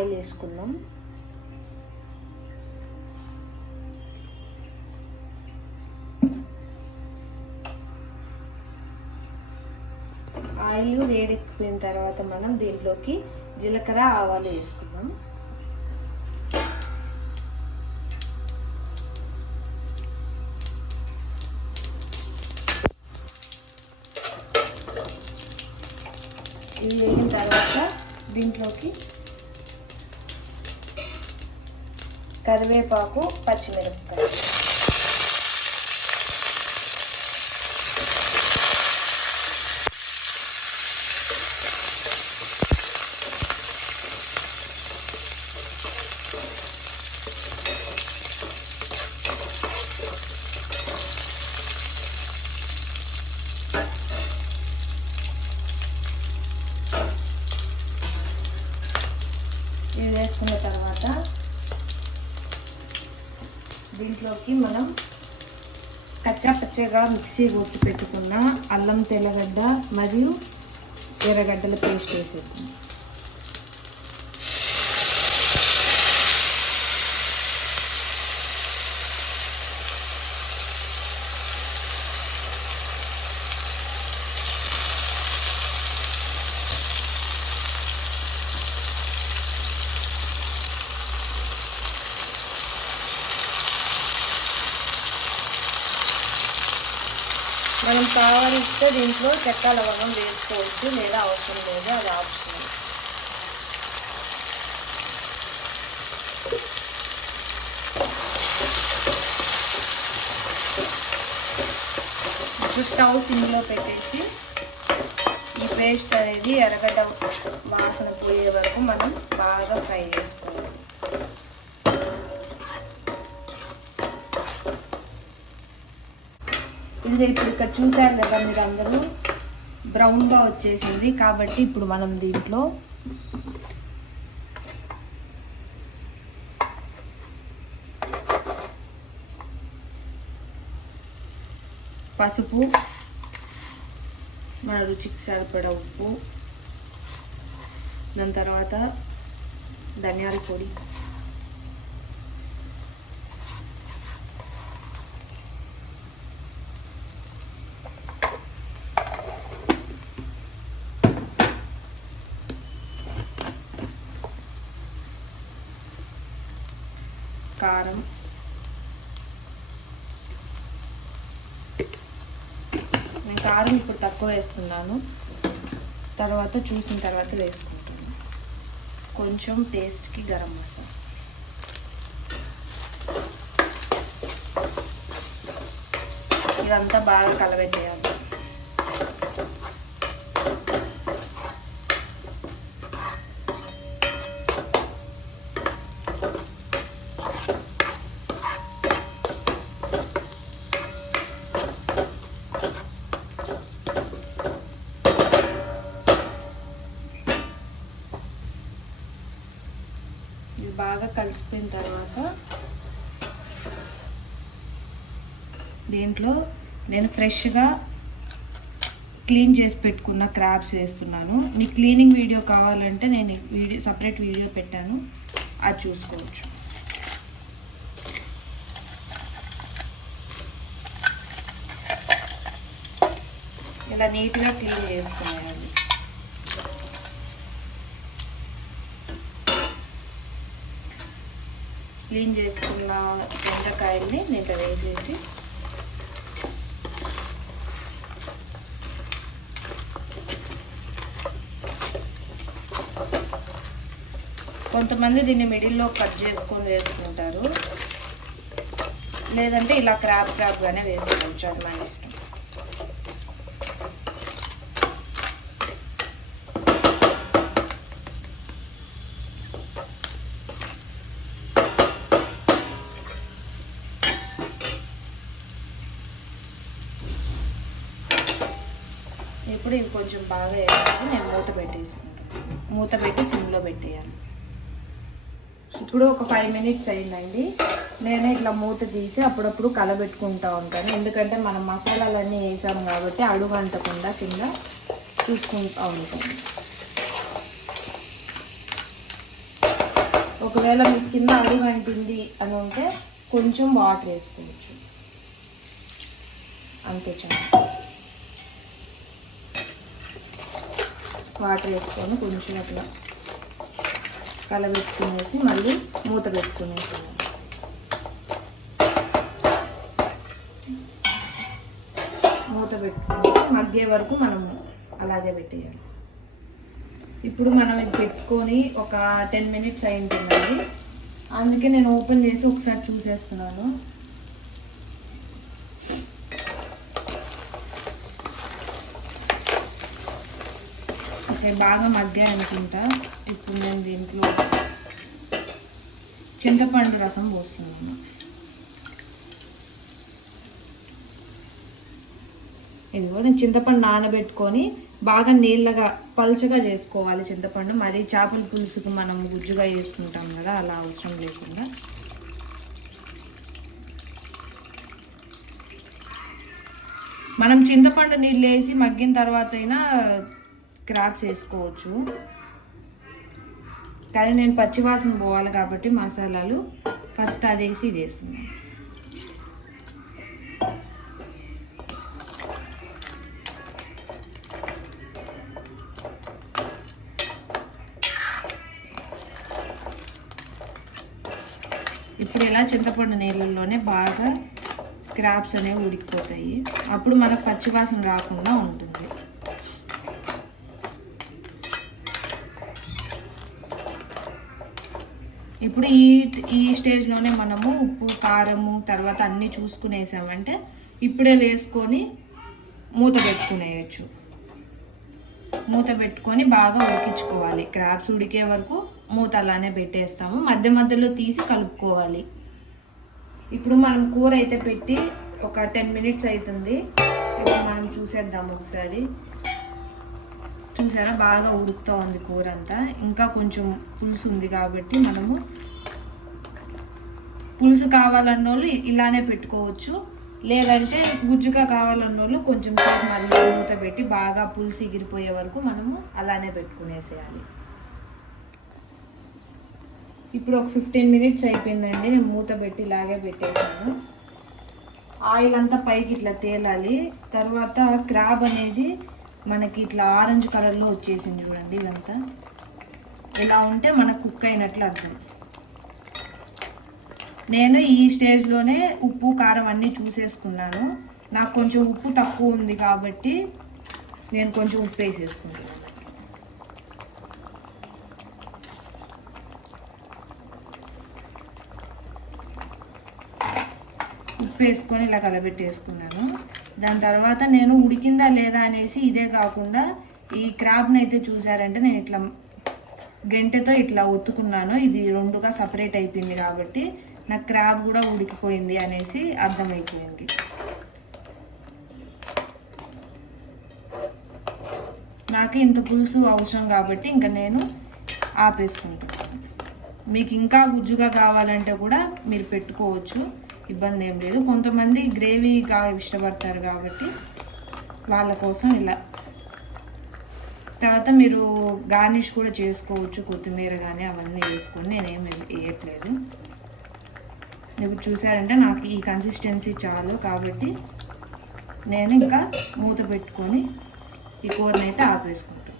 Oil వేసుకుందాం. Oil వేడెక్కిపోయిన తర్వాత మనం దీంట్లోకి జీలకర్ర ఆవాలు వేసుకుందాం. ఇవి వేగిన తర్వాత దీంట్లోకి కరివేపాకు, పచ్చిమిరపకాయ, ఇవి వేసుకున్న తర్వాత దీంట్లోకి మనం కచ్చా పచ్చగా మిక్సీ కొట్టి పెట్టుకున్న అల్లం, తెల్లగడ్డ మరియు ఎర్రగడ్డల పేస్ట్ వేసేద్దాం. మనం కావాలిస్తే దీంట్లో చెక్క, లవంగం వేసుకోవచ్చు, లేదా అవసరం లేదు, అది ఆప్షనల్. ఇప్పుడు స్టవ్ సిమ్లో పెట్టేసి ఈ పేస్ట్ అనేది ఎర్రగడ్డ వాసన పోయే వరకు మనం బాగా ఫ్రై చేసుకోవాలి. ఇది ఇప్పుడు ఇక్కడ చూసారు కదా మీరు అందరూ, బ్రౌన్గా వచ్చేసింది. కాబట్టి ఇప్పుడు మనం దీంట్లో పసుపు, మన రుచికి సరిపడా ఉప్పు, దాని తర్వాత ధనియాల పొడి, కారం, నేను కారం ఇప్పుడు తక్కువ వేస్తున్నాను, తర్వాత చూసిన తర్వాత వేసుకుంటాను. కొంచెం టేస్ట్కి గరం మసాలా, ఇదంతా బాగా కలబెట్టేయాలి. ఇది బాగా కలిసిపోయిన తర్వాత దీంట్లో నేను ఫ్రెష్గా క్లీన్ చేసి పెట్టుకున్న క్రాబ్స్ వేస్తున్నాను. మీకు క్లీనింగ్ వీడియో కావాలంటే నేను సపరేట్ వీడియో పెట్టాను, అది చూసుకోవచ్చు. ఇలా నీట్గా క్లీన్ చేసుకునేయాలి. క్లీన్ చేసుకున్న బెండకాయల్ని నేను వేసేసి కొంతమంది దీన్ని మిడిల్లో కట్ చేసుకొని వేసుకుంటారు, లేదంటే ఇలా క్రాబ్గానే వేసుకోవచ్చు, అది మన ఇష్టం. ఇప్పుడు ఇవి కొంచెం బాగా వేయాలి. నేను మూత పెట్టేసుకుంటాను. మూత పెట్టి సిమ్లో పెట్టేయాలి. ఇప్పుడు ఒక 5 minutes అయిందండి. నేను ఇట్లా మూత తీసి అప్పుడప్పుడు కలబెట్టుకుంటూ ఉంటాను, ఎందుకంటే మనం మసాలాలన్నీ వేసాము కాబట్టి అడుగు అంటకుండా కింద చూసుకుంటూ ఉంటాను. ఒకవేళ మీకు కింద అడుగు అంటింది అని ఉంటే కొంచెం వాటర్ వేసుకోవచ్చు, అంతే చాలు. వాటర్ వేసుకొని కొంచెం అట్లా కలబెట్టుకునేసి మళ్ళీ మూత పెట్టుకునేసి మూత పెట్టుకునేసి మగ్గే వరకు మనం అలాగే పెట్టేయాలి. ఇప్పుడు మనం ఇది పెట్టుకొని ఒక 10 minutes అయింటుందండి. అందుకే నేను ఓపెన్ చేసి ఒకసారి చూసేస్తున్నాను. ఓకే, బాగా మగ్గాయి అనుకుంటా. ఇప్పుడు నేను దీంట్లో చింతపండు రసం పోస్తున్నాను. ఇదిగో నేను చింతపండు నానబెట్టుకొని బాగా నీళ్ళగా పల్చగా చేసుకోవాలి చింతపండు. మరి చేపల పులుసుకు మనం గుజ్జుగా చేసుకుంటాం కదా, అలా అవసరం లేకుండా. మనం చింతపండు నీళ్ళు వేసి మగ్గిన తర్వాత అయినా క్రాబ్స్ వేసుకోవచ్చు, కానీ నేను పచ్చివాసన పోవాలి కాబట్టి మసాలాలు ఫస్ట్ అది వేసి ఇది వేస్తున్నాను. ఇప్పుడు ఇలా చింతపండు నీళ్ళల్లోనే బాగా క్రాబ్స్ అనేవి ఉడికిపోతాయి. అప్పుడు మనకు పచ్చివాసన రాకుండా ఉంటుంది. ఇప్పుడు ఈ స్టేజ్లోనే మనము ఉప్పు కారము తర్వాత అన్నీ చూసుకునేసామంటే ఇప్పుడే వేసుకొని మూత పెట్టుకునేయచ్చు. మూత పెట్టుకొని బాగా ఉడికించుకోవాలి. క్రాబ్స్ ఉడికే వరకు మూత అలానే పెట్టేస్తాము, మధ్య మధ్యలో తీసి కలుపుకోవాలి. ఇప్పుడు మనం కూర అయితే పెట్టి ఒక 10 minutes అవుతుంది. ఇప్పుడు మనం చూసేద్దాము ఒకసారి. చూసారా, బాగా ఉడుకుతూ ఉంది కూర అంతా. ఇంకా కొంచెం పులుసు ఉంది కాబట్టి మనము పులుసు కావాలన్నోళ్ళు ఇలానే పెట్టుకోవచ్చు, లేదంటే గుజ్జుగా కావాలన్నోళ్ళు కొంచెం సేపు మళ్ళీ మూత పెట్టి బాగా పులుసు ఎగిరిపోయే వరకు మనము అలానే పెట్టుకునేసేయాలి. ఇప్పుడు ఒక 15 minutes అయిపోయిందండి. నేను మూత పెట్టి ఇలాగే పెట్టేసాను. ఆయిల్ అంతా పైకి ఇట్లా తేలాలి. తర్వాత క్రాబ్ అనేది మనకి ఇట్లా ఆరెంజ్ కలర్లో వచ్చేసింది చూడండి. ఇదంతా ఇలా ఉంటే మనకు కుక్ అయినట్లు అర్థం. నేను ఈ స్టేజ్లోనే ఉప్పు కారం అన్నీ చూసేసుకున్నాను. నాకు కొంచెం ఉప్పు తక్కువ ఉంది కాబట్టి నేను కొంచెం ఉప్పు వేసేసుకుంటాను. ఉప్పు వేసుకొని ఇలా కలబెట్టేసుకున్నాను. దాని తర్వాత నేను ఉడికిందా లేదా అనేసి ఇదే కాకుండా ఈ క్రాబ్ని అయితే చూసారంటే నేను ఇట్లా గంటెతో ఇట్లా ఒత్తుకున్నాను. ఇది రెండుగా సపరేట్ అయిపోయింది కాబట్టి నాకు క్రాబ్ కూడా ఉడికిపోయింది అనేసి అర్థమైపోయింది. నాకు ఇంత పులుసు అవసరం కాబట్టి ఇంకా నేను ఆపేసుకుంటున్నాను. మీకు ఇంకా గుజ్జుగా కావాలంటే కూడా మీరు పెట్టుకోవచ్చు, ఇబ్బంది ఏం లేదు. కొంతమంది గ్రేవీగా ఇష్టపడతారు కాబట్టి వాళ్ళ కోసం ఇలా. తర్వాత మీరు గార్నిష్ కూడా చేసుకోవచ్చు, కొత్తిమీర కానీ అవన్నీ వేసుకొని. నేనేమి వేయట్లేదు. ఇప్పుడు చూసారంటే నాకు ఈ కన్సిస్టెన్సీ చాలు కాబట్టి నేను ఇంకా మూత పెట్టుకొని ఈ కూరనైతే ఆపేసుకుంటాను.